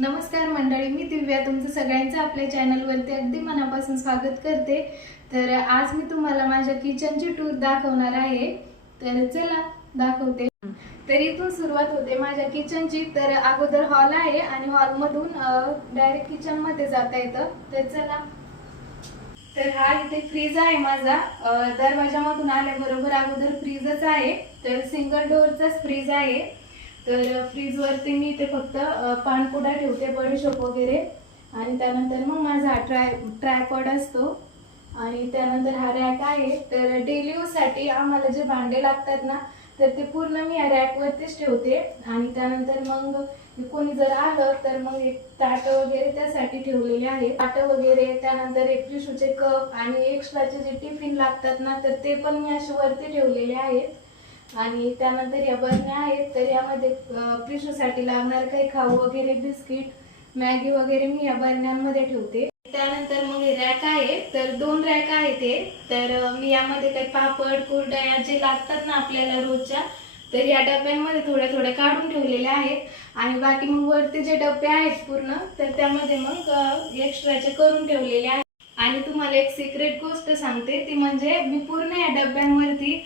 नमस्कार मंडळी, मी दिव्या तुमचं सगळ्यांचं आपल्या चॅनलवरती अगदी मनापासून स्वागत करते। तर आज मी तुम्हाला माझ्या किचनची टूर दाखवणार आहे। तर चला दाखवते। तर इथून सुरुवात होते माझ्या किचनची। तर अगोदर हॉल आहे आणि हॉल मधून डायरेक्ट किचन मध्ये जाता येतं। तर चला। तर हा इथे फ्रीज आहे माझा। दरवाजामधून आल्याबरोबर अगोदर फ्रीजच आहे। तर सिंगल डोअरचाच फ्रीज आहे। तर फ्रीज वरती मी इथे फक्त पानपुडा ठेवते, बडीशोप वगैरे, आणि त्यानंतर मग माझा ट्रायपॉड असतो। आणि त्यानंतर हा रॅक आहे। तर डेली यूज साठी आम्हाला जे भांडे लागतात ना, तर ते पूर्ण मी या रॅक वरतीच ठेवते। आणि त्यानंतर मग कोणी जर आलं तर मग एक ताट वगैरे त्यासाठी ठेवलेले आहे। ताट वगैरे, त्यानंतर एक टिश्यूचे कप आणि एक्स्ट्राचे जे टिफिन लागतात ना, तर ते पण मी असे वरती ठेवलेले आहेत। आणि त्यानंतर या बरण्या आहेत। तर यामध्ये टिश्यूसाठी लागणार काही खाऊ वगैरे, बिस्किट, मॅगी वगैरे मी या बरण्यांमध्ये ठेवते। त्यानंतर मग हे रॅक आहे। तर 2 रॅक आहेत ते। तर मी यामध्ये काही पापड, कुरडया जे लागतात ना आपल्याला रोजच्या, तर या डब्यांमध्ये थोड्या थोड्या काढून ठेवलेल्या आहेत। आणि बाकी मग वरती जे डबे आहेत पूर्ण, तर त्यामध्ये मग एक्स्ट्राचे करून ठेवलेले आहेत। आणि तुम्हाला एक सिक्रेट गोष्ट सांगते, ती म्हणजे मी पूर्ण या डब्यांवरती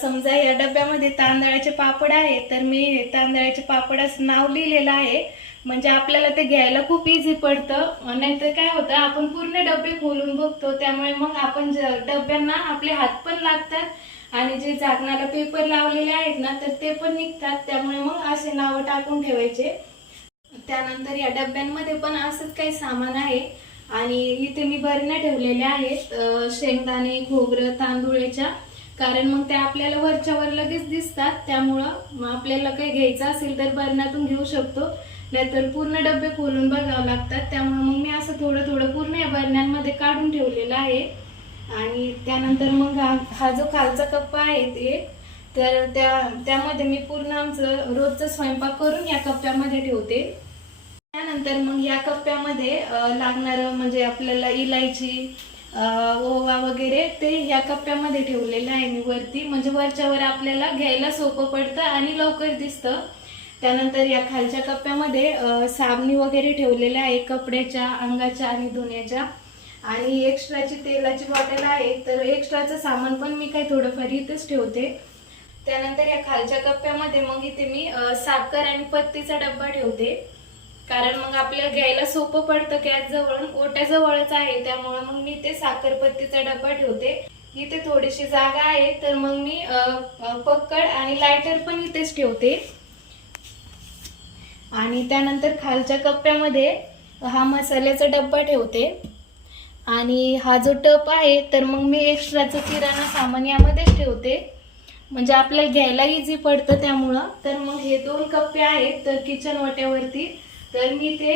समजा या डब्यामध्ये तांदळाचे पापड आहे, तर मी तांदळाचे पापड असं नाव लिहिलेलं आहे। म्हणजे आपल्याला ते घ्यायला खूप इझी पडतं। नाहीतर काय होतं, आपण पूर्ण डबे खोलून बघतो, त्यामुळे मग आपण डब्यांना आपले हात पण लागतात आणि जे झाकणाला पेपर लावलेले आहेत ना, तर ते पण निघतात। त्यामुळे मग असे नाव टाकून ठेवायचे। त्यानंतर या डब्यांमध्ये पण असंच काही सामान आहे। आणि इथे मी बरण्या ठेवलेल्या आहेत, शेंगदाणे, खोबरं, तांदूळच्या, कारण मग ते आपल्याला वरच्या वर लगेच दिसतात। त्यामुळं आपल्याला काही घ्यायचं असेल तर बरण्यातून घेऊ शकतो, नाहीतर पूर्ण डबे खोलून बघावं लागतात। त्यामुळे मग मी असं थोडं थोडं पूर्ण या बरण्यांमध्ये काढून ठेवलेलं आहे। आणि त्यानंतर मग हा जो खालचा कप्पा आहे ते, तर त्यामध्ये मी पूर्ण आमचं रोजचं स्वयंपाक करून या कप्प्यामध्ये ठेवते। त्यानंतर मग या कप्प्यामध्ये लागणारं म्हणजे आपल्याला इलायची, ओवा वगैरे, ते या कप्प्यामध्ये ठेवलेलं आहे मी वरती, म्हणजे वरच्या वर आपल्याला घ्यायला सोपं पडतं आणि लवकर दिसतं। त्यानंतर या खालच्या कप्प्यामध्ये साबणी वगैरे ठेवलेल्या आहे, कपड्याच्या, अंगाच्या आणि धुण्याच्या। आणि एक्स्ट्राची तेलाची बॉटल आहे। तर एक्स्ट्राचं सामान पण मी काही थोडंफार इथेच ठेवते। त्यानंतर या खालच्या कप्प्यामध्ये मग इथे मी साखर आणि पत्तीचा डब्बा ठेवते, कारण मग आपल्याला घ्यायला सोपं पडतं। गॅस जवळ, ओट्याजवळच आहे, त्यामुळे मग मी ते साखरपत्तीचा डब्बा ठेवते। इथे थोडीशी जागा आहे, तर मग मी पक्कड आणि लायटर पण इथेच ठेवते। आणि त्यानंतर खालच्या कप्प्यामध्ये हा मसाल्याचा डब्बा ठेवते। आणि हा जो टप आहे, तर मग मी एक्स्ट्राचं किराणा सामान यामध्येच ठेवते, म्हणजे आपल्याला घ्यायला इझी पडतं त्यामुळं। तर मग हे 2 कप्पे आहेत तर किचन वाट्यावरती, तर मी ते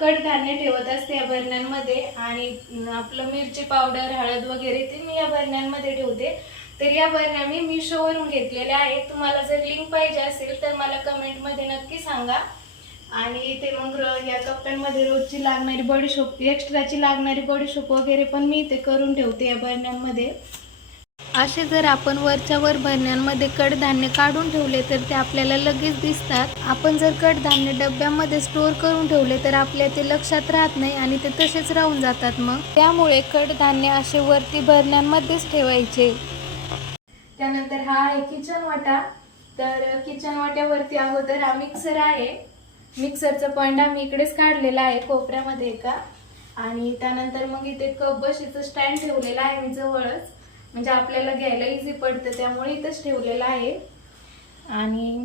कडधान्य ठेवत असते या बरण्यांमध्ये। आणि आपलं मिरची पावडर, हळद वगैरे ते मी या बरण्यांमध्ये ठेवते। तर या बरण्या मी मीशोवरून घेतलेल्या आहेत। तुम्हाला जर लिंक पाहिजे असेल तर मला कमेंटमध्ये नक्की सांगा। आणि ते मग या कप्प्यांमध्ये रोजची लागणारी बडीशोप, एक्स्ट्राची लागणारी बडीशोप वगैरे पण मी इथे करून ठेवते या बरण्यांमध्ये। असे जर आपण वरच्या वर बरण्यांमध्ये कडधान्य काढून ठेवले तर ते आपल्याला लगेच दिसतात। आपण जर कडधान्य डब्यामध्ये स्टोर करून ठेवले तर आपल्या ते लक्षात राहत नाही आणि ते तसेच राहून जातात। मग त्यामुळे कडधान्य असे वरती बरण्यांमध्येच ठेवायचे। त्यानंतर हा आहे किचन वाटा। तर किचन वाट्यावरती अगोदर हा मिक्सर आहे। मिक्सरचा पॉइंट मी इकडेच काढलेला आहे कोपऱ्यामध्ये एका। आणि त्यानंतर मग इथे कप बशीचं स्टँड ठेवलेलं आहे मी जवळच, म्हणजे आपल्याला घ्यायला इझी पडतं, त्यामुळे इथेच ठेवलेलं आहे। आणि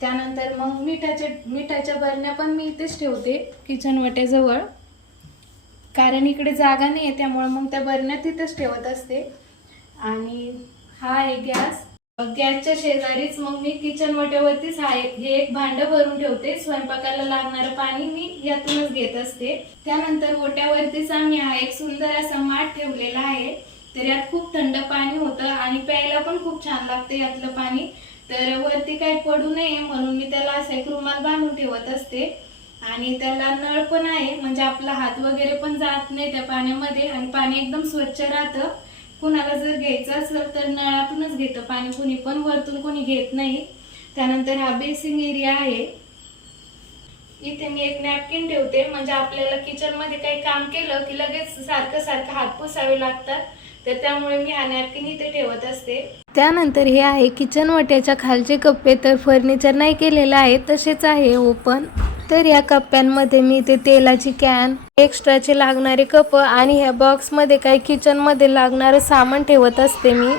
त्यानंतर मग मिठाच्या बरण्या पण मी इथेच ठेवते किचन वाट्याजवळ, कारण इकडे जागा नाही आहे, त्यामुळे मग त्या बरण्या तिथेच ठेवत असते। आणि हा आहे गॅस। गॅसच्या शेजारीच मग मी किचन वाट्यावरतीच हे एक भांडं भरून ठेवते। स्वयंपाकाला लागणारं पाणी मी यातूनच घेत असते। त्यानंतर ओट्यावरतीच आम्ही हा एक सुंदर असा माठ ठेवलेला आहे। तर यात खूप थंड पाणी होतं आणि प्यायला पण खूप छान लागते यातलं पाणी। तर वरती काही पडू नये म्हणून मी त्याला असा एक रुमाल बांधून ठेवत असते। आणि त्याला नळ पण आहे, म्हणजे आपला हात वगैरे पण जात नाही त्या पाण्यामध्ये आणि पाणी एकदम स्वच्छ राहतं। कुणाला जर घ्यायचं असेल तर नळातूनच घेतं पाणी कुणी पण, वरतून कोणी घेत नाही। त्यानंतर हा बेसिंग एरिया आहे। इथे मी एक नॅपकिन ठेवते, म्हणजे आपल्याला किचन मध्ये काही काम केलं की लगेच सारखं सारखं हात पुसावे लागतात, तर त्यामुळे मी हा नॅपकिन इथे ठेवत असते. त्यानंतर हे आहे किचन वाट्याच्या खालचे कप्पे, तर फर्निचर नाही केलेलं आहे, तसेच आहे ओपन. तर या कप्प्यांमध्ये मी ते तेलाची कॅन, एक्स्ट्राचे लागणारे कप आणि ह्या बॉक्समध्ये काही किचन मध्ये लागणारं सामान ठेवत असते मी.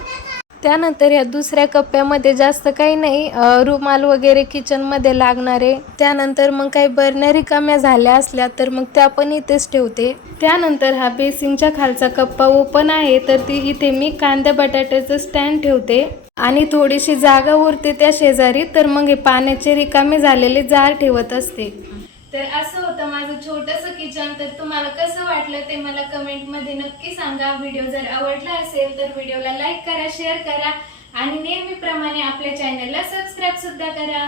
त्यानंतर या दुसऱ्या कप्प्यामध्ये जास्त काही नाही, रुमाल वगैरे किचन मध्ये लागणारे. त्यानंतर मग काही बरण्या रिकाम्या झाल्या असल्या तर मग त्या पण इथेच ठेवते. त्यानंतर हा बेसिंगच्या खालचा कप्पा ओपन आहे, तर ती इथे मी कांद्या बटाट्याचं स्टँड ठेवते आणि थोडीशी जागा उरते त्या शेजारी, तर मग हे पाण्याचे रिकामे झालेले जार ठेवत असते. तर असं होतं माझं छोटंसं किचन. तर तुम्हाला कसं वाटलं ते मला कमेंट मध्ये नक्की सांगा. व्हिडिओ जर आवडला असेल तर व्हिडिओला लाईक करा, शेअर करा आणि नेहमीप्रमाणे आपल्या चॅनलला सबस्क्राईब सुद्धा करा.